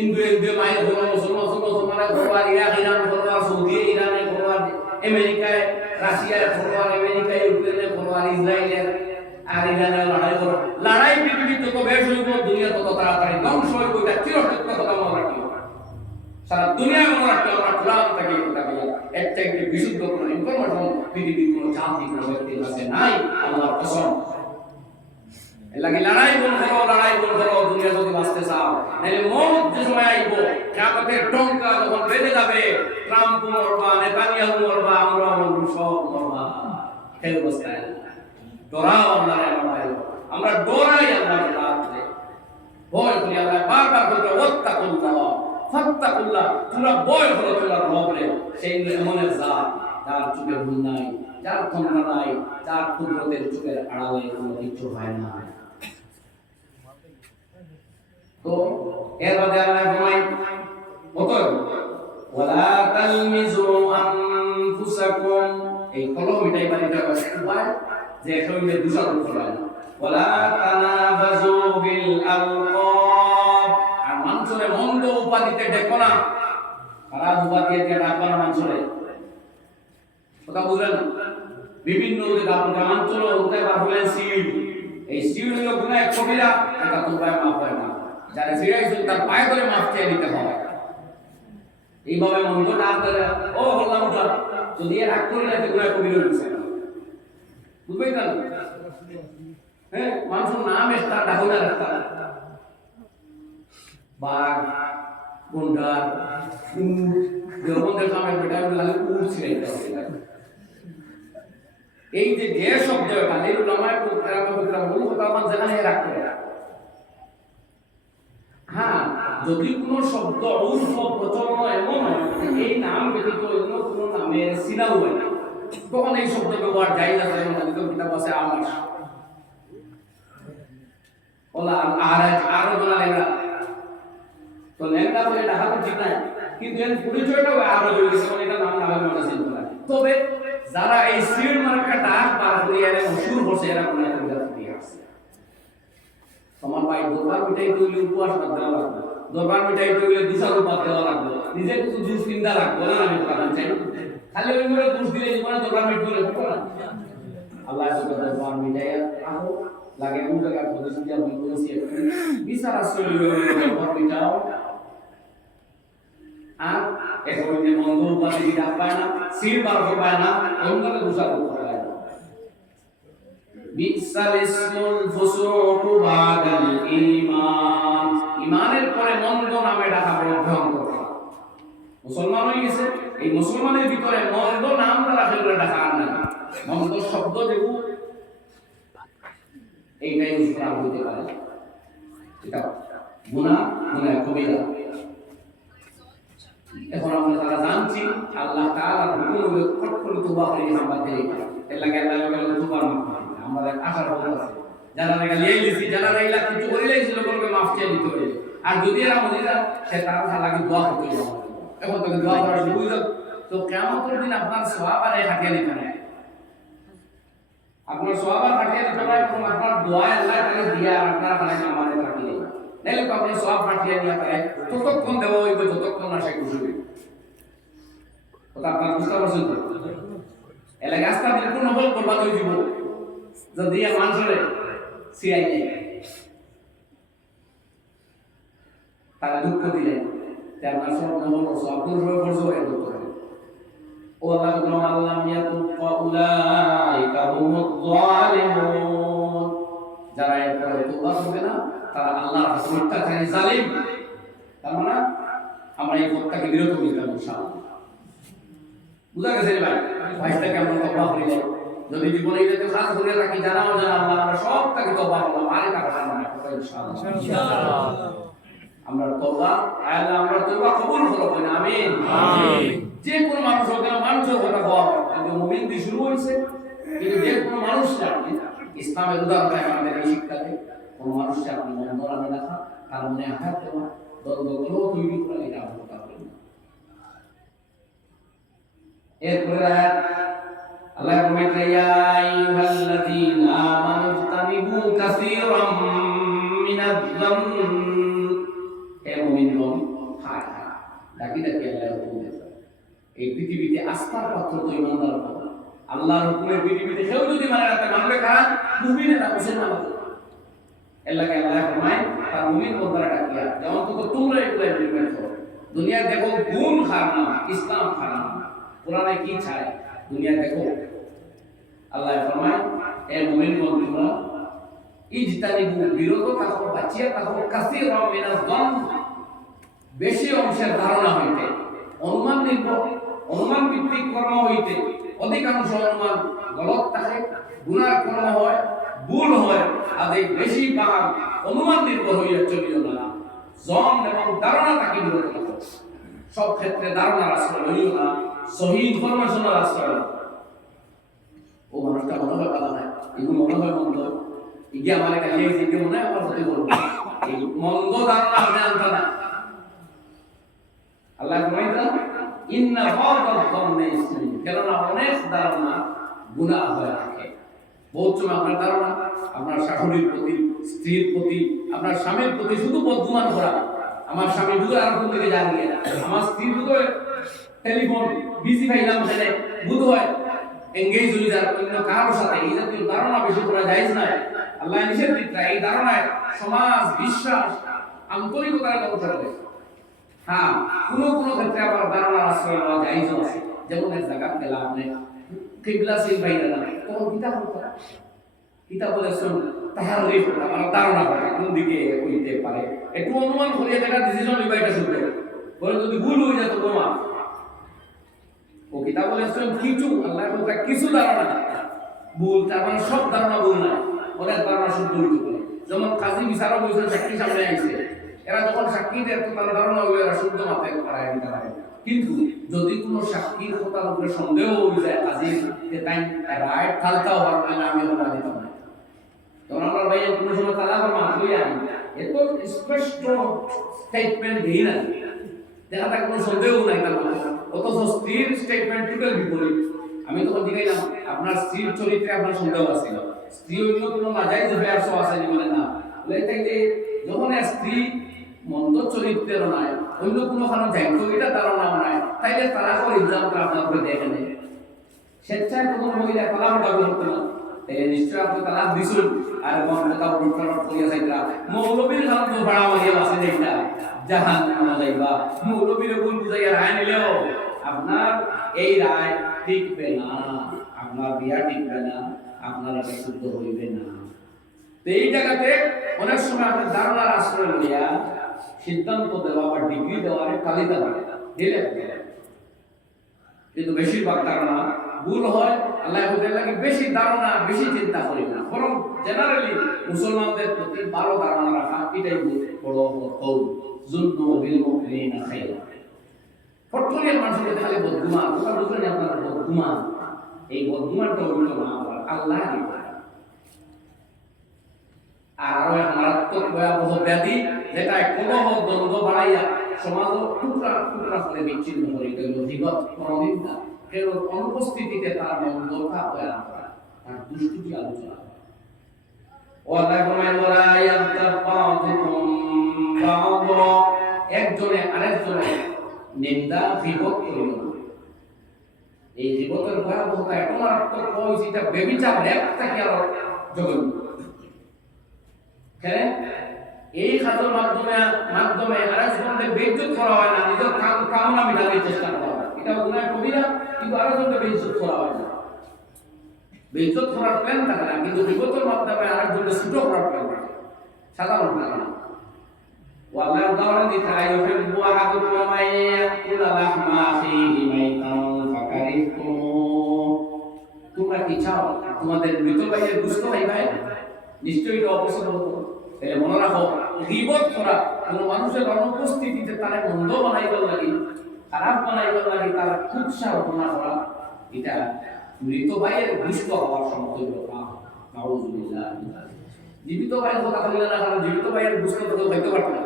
ইন্দু মায়ের হলো মুসলমান ইরাক ইরান হলো, সৌদি ইরানে হলো, আমেরিকায় রাশিয়ার ফলোয়ার, আমেরিকা, ইউক্রেনের ফলোয়ার, ইসরায়েলের আর ইরানের লড়াই করো। লড়াই পৃথিবীর যত বেশ হইব, দুনিয়া তত তাড়াতাড়ি ধ্বংস হইব। এটা চিরসত্য কথা মনে রাখিও। সারা দুনিয়া মনে রাখতে আমরা কোরআন থেকে এর থেকে বিশুদ্ধ কোনো ইনফরমেশন পৃথিবীর কোনো জাতি কোনো ব্যক্তির কাছে নাই। আল্লাহর কসম। এলাকি লড়াই বল করো দুনিয়া যদি বাঁচতে চাও, নাহলে মৌত যে সময় আইব, কিয়ামতের টঙ্কা যখন বেজে যাবে, ট্রাম্প মরবা, নেতানিয়াহু মরবা, আমরা মরবো, সব মরবা। এই অবস্থায় ডরাও আল্লাহর ভয়। আমরা ডরাই আল্লাহর রাতে, ভয় করি আল্লাহ, বারবার বলতে ওয়াত্তাকুল্লাহ ফাত্তাকুল্লাহ, তোমরা ভয় করো তোমার রবরে। সেই এমনের জাত যার চোখে ভুল নাই, যার ক্ষমতা নাই, যার কুদরতের চোখের আড়ালে কোনো কিছু হয় না। তো এর বাদে আল্লাহ ফরমায় অতএব ওয়ালা তালমিজু আনফুসাকুম, এই কলম এটাই বাড়িটা উপায় যে একটা মিলে দোষারোপ করা না। ওয়ালা তানাবাজু বিল আলকাব, আর মানুষের মন্দ উপাধিতে ডেকো না। খারাপ উপাধি দিয়ে ডাকবা না মানুষের। কথা বুঝলেন? বিভিন্ন যে গ্রামাঞ্চল ওটাই বা বলেন সিড, এই সিড হলো গুনাহ কবিরা, এটা তোমরা মাফ হয় না। যারা ফিরাইছো তার পায়ে ধরে মাফ চেয়ে নিতে হয়। এইভাবে মন্দ না করে ও বললাম ওটা যদি রাগ করে না গুনাহ কবিরা হচ্ছে, বুঝবেন না? হ্যাঁ, মানুষের নাম একটা ডাকুনা রাখতা, বাঘ, গন্ডার, উট, দেবন্দের কামের বেটা লাগে উট ছিলাইতে হবে। এই যে যে শব্দ কালির উলামায়ে কেরাম মূল কথা আমার জানা রাখতে হবে। হ্যাঁ, যদি কোনো শব্দ উর্ফ প্রচলন এমন হয় এই নাম ব্যতীত অন্য কোনো নামের সিনাও হয় না, তখন এই শব্দ ব্যবহার জায়েজ আছে। যেমন কিতাব আছে আমাস, ওলা আরাজ, আরো বলা লেখা তো লেখা বলে এটা হাতে ঠিক নাই, কিন্তু এর পরিচয়টাও আরো হয়ে গেছে, মানে এটা নাম নামের মধ্যে চিন্তা না। তবে যারা এই সির মার্কাটা পার করে এর মশুর হচ্ছে, এরা কোন একটা দিয়ে আসছে। তোমার ভাই দরবার মিটাই তৈরি উপবাস বাদ দেওয়া লাগবে, দরবার মিটাই তৈরি দুসার বাদ দেওয়া লাগবে, নিজে কিছু জুস চিন্তা রাখবো না। আমি কথা চাই খালি ওই করে দোষ দিলে জীবনে দরবার মিট করে হতো না। আল্লাহ সুবহানাহু দরবার মিটাই আহো লাগে কোন জায়গা পজিশন দিয়ে আমি বলেছি বিচার আসলে দরবার মিটাও। আর এখন যে মন্দ উপাধি ডাক পায় না, সির বার পায় না, অন্যকে দুসার পায় না। বিসাল ইসমুল ফুসুক বাদাল ঈমান, ঈমানের পরে মন্দ নামে ডাকা বড় ভয়ঙ্কর। মুসলমান হয়ে গেছে, এই মুসলমানের ভিতরে মন্দ নাম দ্বারা ফেলে ডাকা আর না, মন্দ শব্দ দেব এইটাই উস্তাদ হইতে পারে। এটা গুনাহ, গুনাহ কবিরা। এখন আমরা তারা জানছি আল্লাহ তাআলার হুকুম হলো ফট করে তওবা করে আমরা দেই, এর লাগে আল্লাহ বলে তওবা মাফ করে। আমরা আশা করব যারা লাগা লিয়েছি, যারা লাইলা কিছু করে লাইছিল বলবে মাফ চেয়ে দিতে হবে। আর যদি এরা মনে যায় সে তারা লাগে দোয়া করতে হবে, এখন তো দোয়া করার বুঝলো তো কিয়ামতের দিন আপনার সওয়াব আর হাটিয়ে দিতে না, আপনার সওয়াব আর হাটিয়ে দিতে না, এবং আপনার দোয়া আল্লাহ তাআলা দিয়া আপনার কাছে আমাদের রাখিয়ে দেয়। নাইলে তো আপনি সওয়াব হাটিয়ে নিয়ে পারে ততক্ষণ দেব হইব যতক্ষণ না সে খুশি হইবে। কথা আপনার বুঝতে পারছেন তো? এলাকা আস্তা দিলে কোন নবল করবা হয়ে যাব যদি মানুষের সিআই নেই তারা দুঃখ দিলেন যে আপনার সব নবল করছো, আপনার হয়ে করছো এর দুঃখ করে ও আল্লাহ কোন আল্লাহ ইয়াতুফা উলাইকা হুমুয যালিমুন, যারা এরপরে তওবা করবে না তারা আল্লাহর মিথ্যাচারী জালিম। তার মানে আমরা এই পথটাকে বিরত হইতে হবে ইনশাআল্লাহ। বুঝা গেছে ভাই? ভাইটাকে আমরা তওবা করি না, যদি জীবনে এটাকে খাস ধরে রাখি, জানাও জানা আল্লাহ আমরা সব তাকে তওবা করলাম, আর টাকা না ইনশাআল্লাহ। ইনশাআল্লাহ আমরা তওবা, আল্লাহ আমরা তওবা কবুল করব না। আমিন আমিন। যে কোন মানুষ হোক না, মানুষের কথা হওয়া কিন্তু মুমিন দিয়ে শুরু হইছে, কিন্তু যে কোন মানুষ জানে ইসলামের উদাহরণ আমাদের এই শিক্ষা দেয়, কোন মানুষকে আপনি মন ধরাবে না, তার মনে আঘাত দেওয়া, দ্বন্দ্বগুলো তৈরি করা, এটা আমরা করব না। এরপরে আল্লাহ বলেন ইয়া আইয়ুহাল্লাযীনা আমানু তানিবু কাসীরাম মিনায-যান্ন, হে মুমিনগণ হায় হায় ডাকি ডাকি আল্লাহ হুকুম দেন। এই পৃথিবীতে আস্থার পাত্র তো ইমানদার, আল্লাহর হুকুমে পৃথিবীতে কেউ যদি মানে রাখতে মানবে কারা মুমিনেরা মুসলমান এলাকায় আল্লাহ ফরমায় তার মুমিন বন্দারা ডাকিয়া যেমন তো তোমরা এগুলো ইমপ্লিমেন্ট করো দুনিয়া দেখো গুণ খারাপ ইসলাম খারাপ কোরআনে কি চায় দুনিয়া দেখো আল্লাহ ফরমায় এ মুমিন বন্ধুরা ইজতানিবু বিরত থাকো বাঁচিয়া থাকো কাসীরা মিনাজ যন বেশি অংশের ধারণা হইতে অনুমান নির্ভর অনুমান ভিত্তিক কর্ম হইতে অধিকাংশ অনুমান গলত থাকে গুনার কর্ম হয় ভুল হয় আদে বেশি ভাগ অনুমান নির্ভর হইয়া চলিও না জন এবং ধারণা তাকে বিরত থাকো সব ক্ষেত্রে ধারণার আশ্রয় হইও না সহি ইনফরমেশনের আশ্রয় ও মানুষটা মনে হয় ভালো না এগুলো মনে হয় মন্দ ইগে আমার কাছে এসে মনে হয় আমার ক্ষতি করবো এই মন্দ ধারণা আমি আনতে না আল্লাহ বলেন ইন্না বাদাল যান্নি ইসমি কেননা অনেক ধারণা গুনাহ হয়ে থাকে বহুত সময় আপনার ধারণা আপনার শাশুড়ির প্রতি স্ত্রীর প্রতি আপনার স্বামীর প্রতি শুধু বদগুমান করা আমার স্বামী বুঝে আর কোন দিকে যান গিয়ে আমার স্ত্রী বুঝে টেলিফোন বিজি পাইলাম সেটা বুঝ হয় এঙ্গেজ হয়ে যার অন্য কারোর সাথে এই জাতীয় ধারণা বেশি করা জায়েজ নয় আল্লাহ নিষেধ দিতে এই ধারণায় সমাজ বিশ্বাস আন্তরিকতার কথা বলে হ্যাঁ কোনো ক্ষেত্রে আবার ধারণার আশ্রয় নেওয়া জায়েজ আছে যেমন এক জায়গা গেলাম আপনি কিবলা সিং ভাইরা না তখন কিতাব বলে শুন তাহার আমার ধারণা করে কোন দিকে হইতে পারে একটু অনুমান করিয়া একটা ডিসিশন নিবা এটা শুনবে বলে যদি ভুল হয়ে যেত তোমার ও কিতাব বলে শুন কিছু আল্লাহ বলতে কিছু ধারণা ভুল তার মানে সব ধারণা ভুল না অনেক ধারণা শুদ্ধ হইতে পারে যেমন কাজী বিচারক হয়েছে সাক্ষী সামনে আইছে এরা যখন সাক্ষী দেয় তো তার ধারণা হইলে এরা শুদ্ধ মাথায় করায় দিতে পারে কিন্তু যদি কোনো সাক্ষীর কথার উপরে সন্দেহ হয়ে যায় আজির তাই রাইট ফালতা হওয়ার কারণে আমি ওটা দিতাম না তখন আমরা ভাই কোনো সময় তালাকের মাছ হয়ে আমি এত স্পষ্ট স্টেটমেন্ট দিই না দেখা তার কোনো সন্দেহ নাই তার মধ্যে অথচ স্ত্রীর স্টেটমেন্ট টোটাল বিপরীত আমি তখন জিজ্ঞাইলাম আপনার স্ত্রীর চরিত্রে আপনার সন্দেহ আছে স্ত্রী অন্য কোনো নাজাইজ ব্যাস আছে বলে না বলে তাই যে যখন স্ত্রী মন্দ চরিত্রের নয় অন্য কোনো কারণ যাইতো এটা ধারণা নাই তাইলে তালাকের এক্সাম্পল আপনার উপরে দেখে নেই স্বেচ্ছায় কোনো মহিলা তালাক দাবি করতো না তাইলে নিশ্চয় আপনি তালাক দিছুন আর কথা উল্টারট করিয়া যাইতা মৌলবীর কারণ তো ভাড়া মারিয়া বাসে যাইতা জাহান নামা যাইবা মৌলবীর ভুল বুঝাইয়া রায় নিলেও আপনার এই রায় টিকবে না আপনার বিয়া টিকবে না আপনার এটা শুদ্ধ হইবে না তো এই জায়গাতে অনেক সময় আপনার ধারণার আশ্রয় লইয়া সিদ্ধান্ত দেওয়া বা ডিগ্রি দেওয়ার তালিকা দিলে কিন্তু বেশিরভাগ ধারণা ভুল হয় আল্লাহ লাগে বেশি ধারণা বেশি চিন্তা করি না বরং জেনারেলি মুসলমানদের প্রতি ভালো ধারণা রাখা এটাই বড় কৌল যুদ্ধ বিল মুমিনিনা খায়রা পট্টলিয়ার মানুষের খালি বদগুমান ওটা বুঝলেন আপনার বদগুমান এই বদগুমানটা উল্ট না আল্লাহ আর আরো এক মারাত্মক ভয়াবহ ব্যাধি যেটা কলহ দ্বন্দ্ব বাড়াইয়া সমাজ টুকরা টুকরা করে বিচ্ছিন্ন করে দিল জীবত প্রণিন্দা কেউ অনুপস্থিতিতে তার মন্দতা বয়ান করা তার দুষ্কৃতি আলোচনা একজনে আরেকজনে নিন্দা বিপদ করিল এই জীবতের ভয়াবহতা এত মারাত্মক হয়েছে এটা বেবিচার রেপ থেকে আরো জঘন্য এই খাতের মাধ্যমে আরেকজনকে বেইজ্জত করা হয় না নিজের কামনা মিটানোর চেষ্টা করা হয় এটা গুনাহ কবিরা কিন্তু আরেকজনকে বেইজ্জত করা হয় না বেইজ্জত করার প্ল্যান থাকে না কিন্তু বিপদের মাধ্যমে আরেকজনকে ছোট করার প্ল্যান থাকে সাধারণ থাকে না ওয়াল্লাহ উদাহরণ দিতে আইয়ুহিব্বু আহাদুকুম আইয়াকুলা লাহমা আখিহি মাইতান ফাকারিহতুম তোমরা কি চাও তোমাদের মৃত ভাইয়ের গোশত খাইবে নিশ্চয়ই এটা অপছন্দ করো তাহলে মনে রাখো গীবত করা কোনো মানুষের অনুপস্থিতিতে তার মন্দ বানাইবার লাগি খারাপ বানাইবার লাগি তার কুৎসা ঘটনা করা এটা মৃত ভাইয়ের গোশত হওয়ার সমতুল্য নাউযুবিল্লাহ জীবিত ভাইয়ের কথা বললে না কারণ জীবিত ভাইয়ের গোশত তো খাইতে পারতো না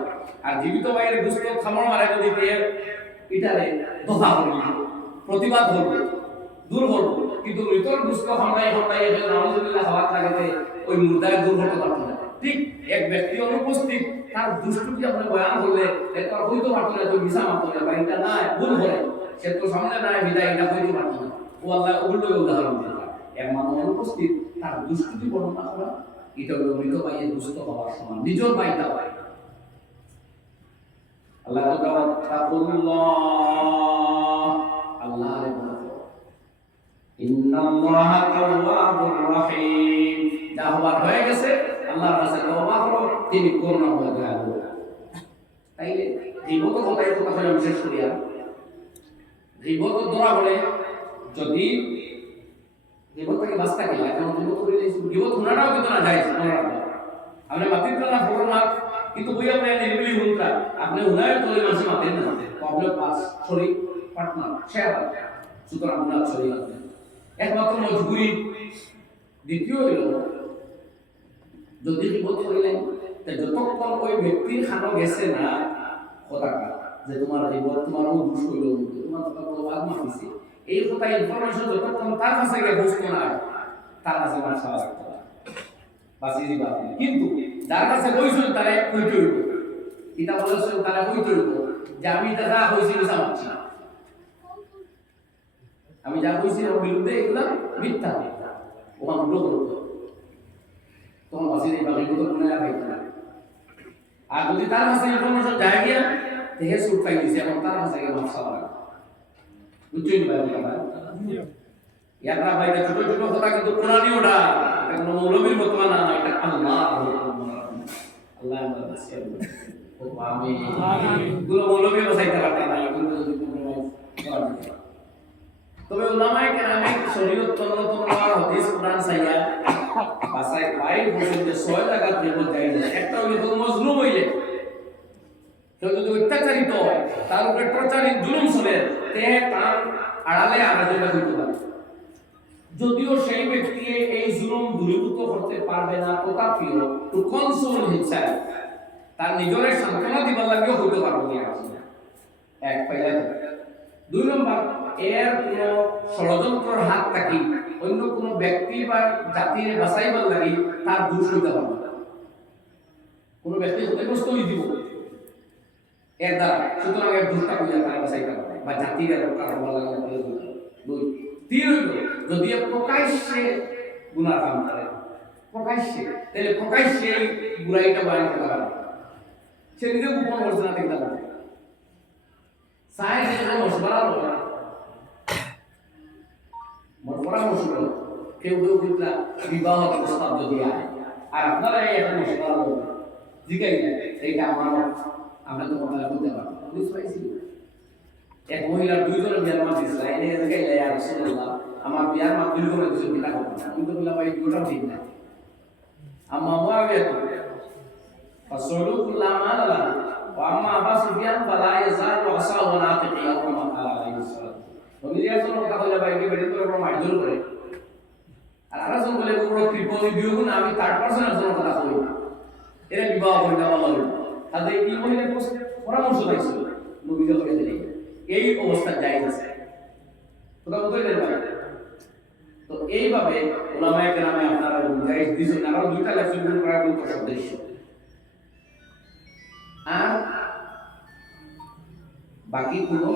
আর জীবিত ভাইয়ের গোশত খামার মারা যদি এটারে দফা করবে প্রতিবাদ করবে দূর করবে কিন্তু মৃতর গোশত খামাই নাউযুবিল্লাহ হওয়ার লাগাতে ওই মুর্দায় দূর হতে পারতো না ঠিক এক ব্যক্তি অনুপস্থিত তার দুষ্টুটি আপনি বয়ান করলে এটা হইতে পারতো না তো মিশা মারতো না বা এটা নাই ভুল করে সে তো সামনে নাই বিদায় এটা হইতে পারতো না ও আল্লাহ ওগুলোকে উদাহরণ দিল এক মানুষ অনুপস্থিত তার দুষ্কৃতি বর্ণনা করা, এটা হলো মৃত ভাইয়ের দুষ্ট হওয়ার সমান, নিজের ভাই তা ভাই। আল্লাহ আল্লাহরে ভয় করো। ইন্নাল্লাহা তাওয়াবুর রহিম। যা হবার হয়ে গেছে আল্লাহর কাছে তওবা করো, তিনি করুণাময় দয়ালু। তাইলে গীবত কথায় কথা হলো বিশেষ করিয়া গীবত ধরা বলে যদি গীবত থেকে বাঁচতে গেলে এখন গীবত করিলে গীবত শোনাটাও কিন্তু না যায় আপনি মাতির না বড় না কিন্তু বই আপনি নির্বিলি হুনটা আপনি হুনায় তোলে মাঝে মাতেন না problem pass sorry partner share সুতরাং হুনার সরি একমাত্র মজবুরি। দ্বিতীয় হইল যদি গীবত করিলেন যতক্ষণ ওই ব্যক্তির খানো গেছে না কথা যে তোমার গীবত তোমার দুষ হইল তোমার কথা প্রবাদ মাফিছে এই কথা ইনফরমেশন যতক্ষণ তার কাছে গিয়ে বসতো না তার কাছে মাসা রাখতো না বাঁচিয়ে দিবা। কিন্তু যার কাছে বইছিল তারা কইতে হইব, এটা বলেছিল তারা কইতে হইব যে আমি যা হয়েছি মিশা মানছি না, আমি যা হয়েছি ওর বিরুদ্ধে এগুলা মিথ্যা ওখান উল্টো করতো তখন বাঁচিয়ে দিবা এগুলো মনে রাখাইতো না। আর যদি তার কাছে ইনফরমেশন যায় গিয়া দেখে সুট পাই দিছে এবং তার কাছে গিয়ে মাসা রাখা বুঝছেন ভাই ইয়াকরা ভাই ছোট ছোট কথা কিন্তু কোরআনই ওটা এটা কোনো মৌলবীর মত না, এটা আল্লাহ আল্লাহ আমাদের সেবা ও আমিন আমিন গুলো মৌলবী বসাইতে পারতা না কিন্তু যদি কম্প্রোমাইজ করা যায়। তবে উলামায়ে কেরামে শরীয়ত তন্নতন্না হাদিস কোরআন সাইয়া বাসাই ভাই বলেন যে 6 জায়গা থেকে যায় একটা হইলো তো মজলুম হইলে কেউ যদি অত্যাচারিত হয় তার উপরে টর্চারিং জুলুম চলে তে তার আড়ালে আরেকটা হইতে পারে, যদিও সেই ব্যক্তি এই জুলুম দূরীভূত করতে পারবে না তথাপিও টু কনসোল হিমসেলফ তার নিজের সান্ত্বনা দিবার লাগেও হইতে পারবে না। এক পয়লা। দুই নম্বর এর কোন ষড়যন্ত্রের হাত থাকি অন্য কোন ব্যক্তি বা জাতির বাঁচাইবার লাগি তার দোষ হইতে পারবে না, কোন ব্যক্তি ক্ষতিগ্রস্ত হয়ে দিব এর দ্বারা, সুতরাং এর দোষটা কইয়া তারা বাঁচাইতে পারবে বা জাতির কারণ ভালো লাগে। দুই তিন হইল যদি প্রকাশ্যে গুনাহ কাম করে প্রকাশ্যে তাহলে প্রকাশ্যে বুড়াইটা বয়ান করতে পারে, সে নিজে গোপন করছে না দেখতে পারে সাহেব যেন মশবরা হলো মোর পরামর্শ হলো কেউ কেউ কিন্তু বিবাহ প্রস্তাব যদি আয় আর আপনারা এই একটা মশবরা হলো জিজ্ঞাই এইটা আমার আমরা তো মনে করতে পারবো বুঝতে পাইছি। এক মহিলার দুইজনের বিয়ার মাছ দিছিল এনে এদিকে ইয়া রাসূলুল্লাহ আমার বিয়ার মাছ দুইজনের কিছু বিনা করব না কিন্তু বললাম ভাই দুটো ঠিক না আম্মা মুআবিয়া তো ফাসলুকুল্লাহ মালালা ওয়া আম্মা আবা সুফিয়ান ফালা ইয়াজালু আসাহু নাতিকি ইয়াউমা কালা আলাইহি সাল্লাম নবী রাসূল কথা বলে ভাই কি বেড়ে তো মারধর করে আর রাসূল বলে পুরো কৃপণী বিয়োগ না আমি থার্ড পারসনের জন্য কথা কই এরা বিবাহ করে দেওয়া হলো তাদের এই মহিলার পরামর্শ দিয়েছিল নবী যখন এলেন এই অবস্থা জায়েজ আছে কথা বলতে পারেন। তো এইভাবে উলামায়ে কেরামে আপনারা জায়েজ দিয়েছেন আর দুইটা লেকচার করার কোনো উদ্দেশ্য আর বাকি কোনো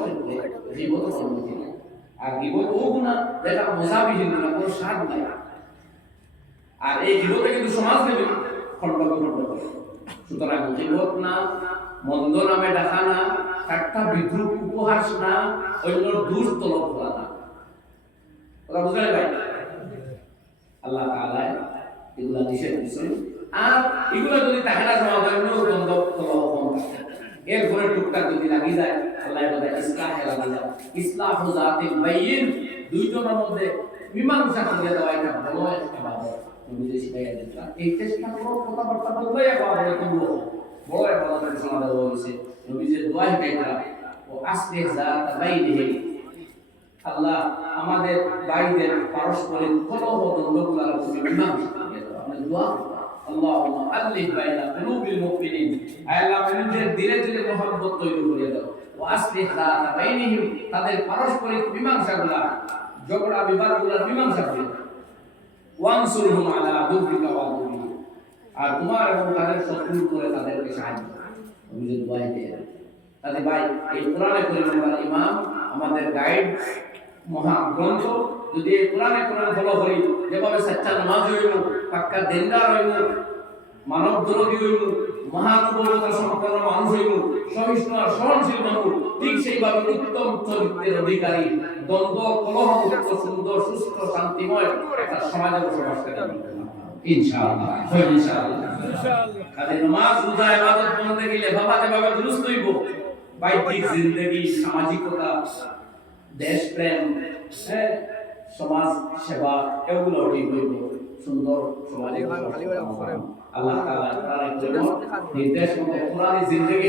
গীবত অনুমতি নেই। আর গীবত ও গুনাহ যেটা মুসাবিহিন গুনাহ কোনো স্বাদ নাই, আর এই গীবতে কিন্তু সমাজ নেবে খণ্ড করে। সুতরাং গীবত না, মন্দ নামে ডাকা না, ঠাট্টা বিদ্রুপ উপহাস না, অন্য দূর তলব করা না, কথা বুঝলেন ভাই? আল্লাহ তাআলা এগুলা নিষেধ করেছেন। আর এগুলা যদি তাহারা জমা হয় অন্য দ্বন্দ্ব তলব কম থাকে এরপরে টুকটাক যদি লাগি যায় আল্লাহ বলে ইসলাহে লাগি যায় ইসলাহু যাতিল বাইয়িন দুইজনের মধ্যে মীমাংসা করে দেওয়া এটা ভালো একটা ইবাদত। তুমি যে শিখাইয়া দিচ্ছেন এই চেষ্টা করো কথাবার্তা বলবে একবার করবো বড় ইবাদতের সমাধান হয়েছে। নবীজির দোয়া শিখাইছিলাম ও আসলিহ যাতা বাইনিহিম, আল্লাহ আমাদের ভাইদের পারস্পরিক কলহ দ্বন্দ্বগুলোর তুমি মীমাংসা করে দাও। আপনি দোয়া আল্লাহুম্মা আল্লিফ বাইনা কুলুবিল মুমিনিন, আল্লাহ মুমিনদের দিলে দিলে মহব্বত তৈরি করে দাও। ওয়া আসলিহ যাতা বাইনিহিম, তাদের পারস্পরিক মীমাংসাগুলো ঝগড়া বিবাদগুলোর মীমাংসা করে দাও। ওয়ানসুরহুম আলা আদুবিকা ওয়া আদুবিহিম, আর তোমার এবং তাদের শত্রুর উপরে তাদেরকে সাহায্য করো। আমি যে দোয়া দেই তাদের ভাই এই কোরআনে পরিমাণ ইমাম আমাদের গাইড মহা গ্রন্থ যদি এই কোরআন ফলো করি যেভাবে সচ্চা নামাজ হইব পাক্কা দেনদার হইব মানব দরদি হইব মহানুভবতা সম্পন্ন মানুষ হইব সহিষ্ণু আর সহনশীল মানুষ ঠিক সেইভাবে উত্তম চরিত্রের অধিকারী দ্বন্দ্ব কলহমুক্ত সুন্দর সুস্থ শান্তিময় একটা সমাজে বসবাস করে ইনশাআল্লাহ কাজে নামাজ রোজা ইবাদত বন্দেগী লেফাফাতে ভাবে দুরুস্ত হইব বাইতিক জিন্দেগি সামাজিকতা দেশপ্রেম সমাজ সেবা এগুলো ঠিক হইব সুন্দর সমাজে আল্লাহ তাআলা তার নির্দেশ মতো কোরআনী জিন্দেগি